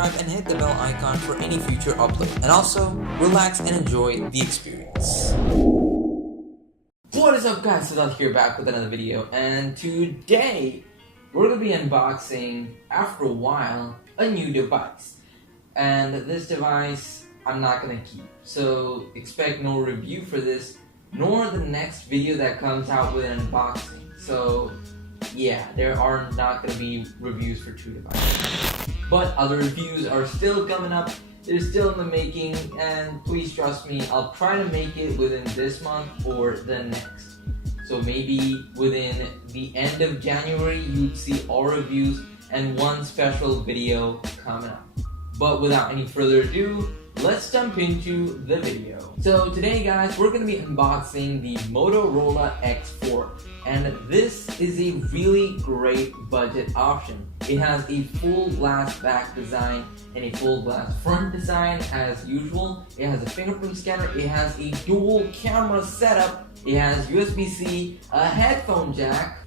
subscribe and hit the bell icon for any future upload. And also, relax and enjoy the experience. What is up guys, Siddharth here back with another video, and today we're going to be unboxing, after a while, a new device. And this device I'm not going to keep, so expect no review for this, nor the next video that comes out with an unboxing. So yeah, there are not going to be reviews for two devices. But other reviews are still coming up, they're still in the making, and please trust me, I'll try to make it within this month or the next. So maybe within the end of January, you'd see all reviews and one special video coming up. But without any further ado, let's jump into the video. So today guys, we're going to be unboxing the Motorola X4. And this is a really great budget option. It has a full glass back design and a full glass front design as usual. It has a fingerprint scanner, it has a dual camera setup, it has USB-C, a headphone jack,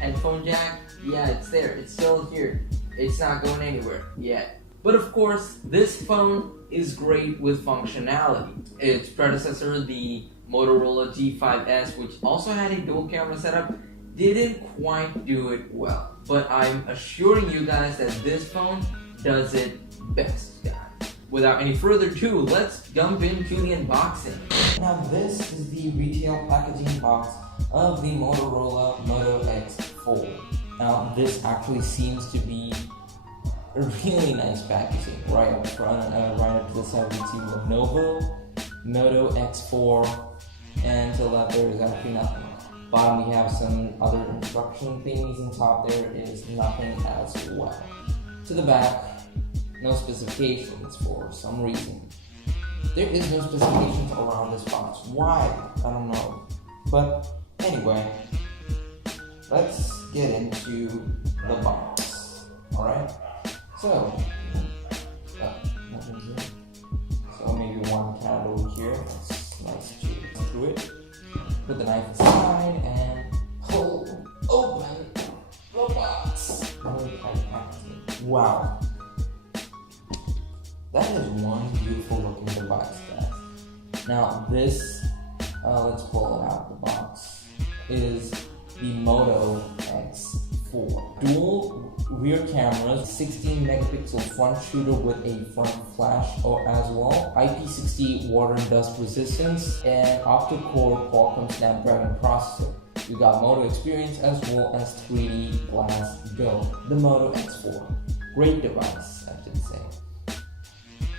headphone jack, yeah, it's there, it's still here. It's not going anywhere yet. But of course, this phone is great with functionality. Its predecessor, the Motorola G5S, which also had a dual camera setup, didn't quite do it well. But I'm assuring you guys that this phone does it best, guys. Without any further ado, let's jump into the unboxing. Now this is the retail packaging box of the Motorola Moto X4. Now this actually seems to be a really nice packaging. Right up front, right up to the side we see Lenovo, Moto X4, and to the left there is actually nothing. Bottom we have some other instruction things, and top there is nothing as well. To the back, no specifications for some reason. There is no specifications around this box. Why? I don't know. But anyway, let's get into the box. Alright? So, nothing's here. So maybe one cat over here. That's nice to through it. Put the knife aside and pull open the box. Wow. That is one beautiful looking device, guys. Now this, let's pull it out of the box, is the Moto X4. Dual rear cameras, 16 megapixel front shooter with a front flash as well, IP60 water and dust resistance, and octa-core Qualcomm Snapdragon processor. We got Moto Experience as well as 3D Glass Go. The Moto X4, great device, I should say.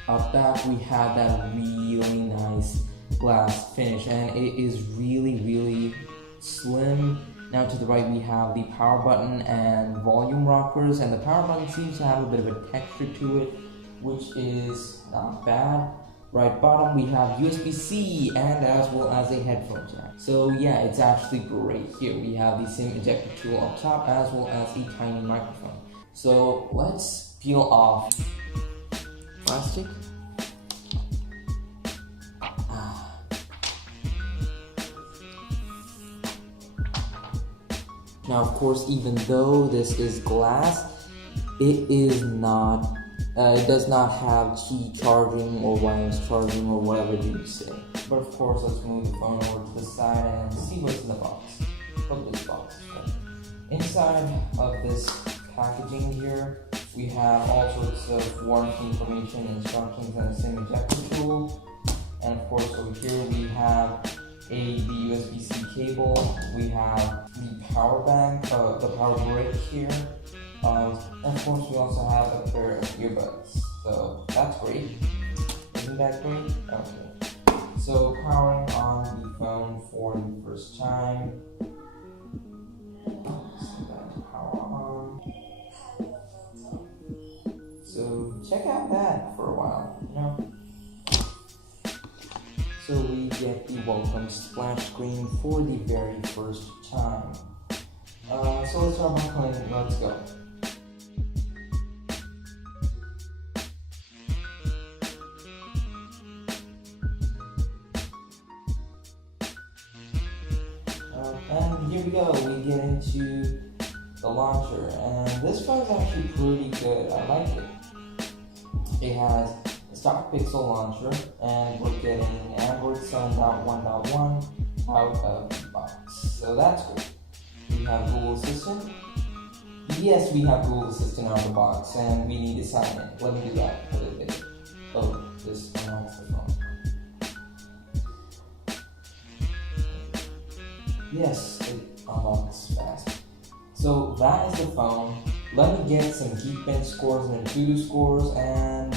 Out back we have that really nice glass finish, and it is really slim. Now to the right we have the power button and volume rockers, and the power button seems to have a bit of a texture to it, which is not bad. Right bottom we have USB-C and as well as a headphone jack. So yeah, it's actually great. Here we have the SIM ejector tool up top as well as a tiny microphone. So let's peel off plastic. Now of course, even though this is glass, it is not, it does not have Qi charging or wireless charging or whatever you say. But of course, let's move the phone over to the side and see what's in the box. Hope this box is full. Inside of this packaging here, we have all sorts of warranty information, instructions, and a SIM ejector tool. And of course, over here we have the USB-C cable, we have the power bank, the power brick here, and of course we also have a pair of earbuds, so that's great. Isn't that great? Okay. So powering on the phone for the first time. Power on. So check out that for a while, you know. So we get the welcome splash screen for the very first time. So let's start by playing, let's go. And here we go, we get into the launcher, and this phone is actually pretty good, I like it. It has a stock pixel launcher, and we're getting Android 7.1.1 out of the box. So that's good. We have Google Assistant. Yes, we have Google Assistant out of the box, and we need to sign in. Let me do that a little bit. Oh, this unlocks the phone. Yes, it unlocks fast. So that is the phone. Let me get some Geekbench scores and Antutu scores and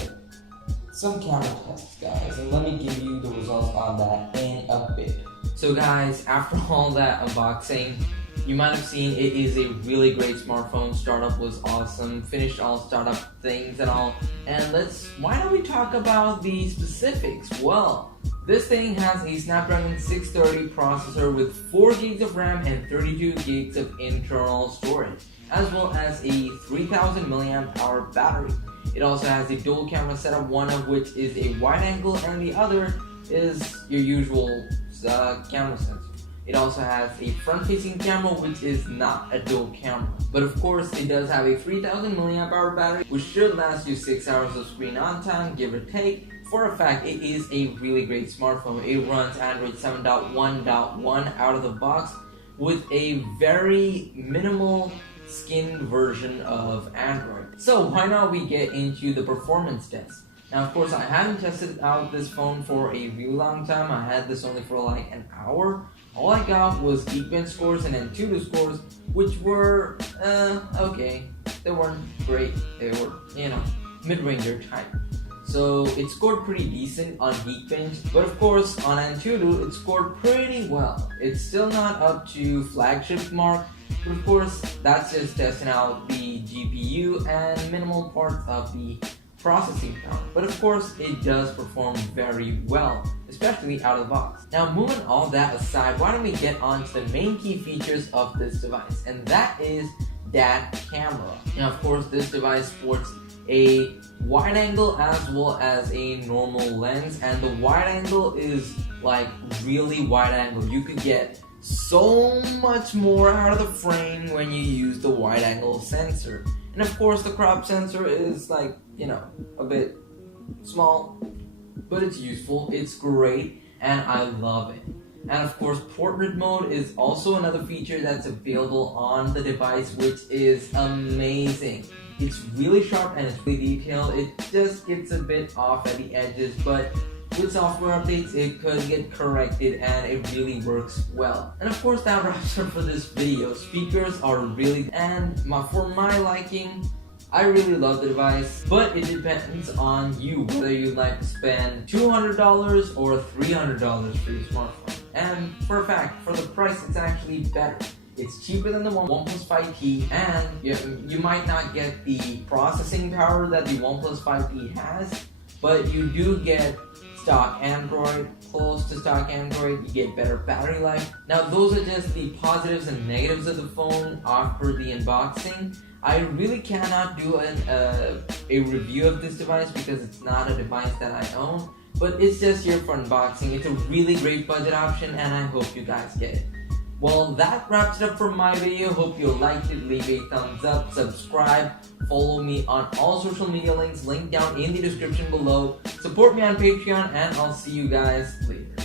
some camera tests, guys. And let me give you the results on that in a bit. So guys, after all that unboxing, you might have seen it is a really great smartphone. Startup was awesome, finished all startup things and all. And why don't we talk about the specifics? Well, this thing has a Snapdragon 630 processor with 4 gigs of RAM and 32 gigs of internal storage, as well as a 3000 mAh battery. It also has a dual camera setup, one of which is a wide angle and the other is your usual camera sensor. It also has a front-facing camera, which is not a dual camera. But of course, it does have a 3000 mAh battery, which should last you 6 hours of screen on time, give or take. For a fact, it is a really great smartphone. It runs Android 7.1.1 out of the box with a very minimal skinned version of Android. So why not we get into the performance test? Now, of course, I haven't tested out this phone for a really long time. I had this only for like an hour. All I got was Geekbench scores and Antutu scores, which were, okay. They weren't great. They were, mid-ranger type. So it scored pretty decent on Geekbench, but of course on Antutu it scored pretty well. It's still not up to flagship mark, but of course that's just testing out the GPU and minimal parts of the processing power. But of course it does perform very well, especially out of the box. Now, moving all that aside, why don't we get on to the main key features of this device, and that is that camera. Now, of course, this device sports a wide angle as well as a normal lens, and the wide angle is like really wide angle. You could get so much more out of the frame when you use the wide angle sensor. And of course the crop sensor is like, a bit small, but it's useful, it's great, and I love it. And of course, portrait mode is also another feature that's available on the device, which is amazing. It's really sharp and it's really detailed. It just gets a bit off at the edges, but with software updates, it could get corrected and it really works well. And of course, that wraps up for this video. Speakers are really, and for my liking, I really love the device, but it depends on you whether you'd like to spend $200 or $300 for your smartphone. And for a fact, for the price, it's actually better. It's cheaper than the OnePlus 5T, and you might not get the processing power that the OnePlus 5T has, but you do get stock Android, close to stock Android, you get better battery life. Now, those are just the positives and negatives of the phone after the unboxing. I really cannot do a review of this device because it's not a device that I own, but it's just here for unboxing. It's a really great budget option, and I hope you guys get it. Well, that wraps it up for my video. Hope you liked it. Leave a thumbs up, subscribe, follow me on all social media links linked down in the description below. Support me on Patreon, and I'll see you guys later.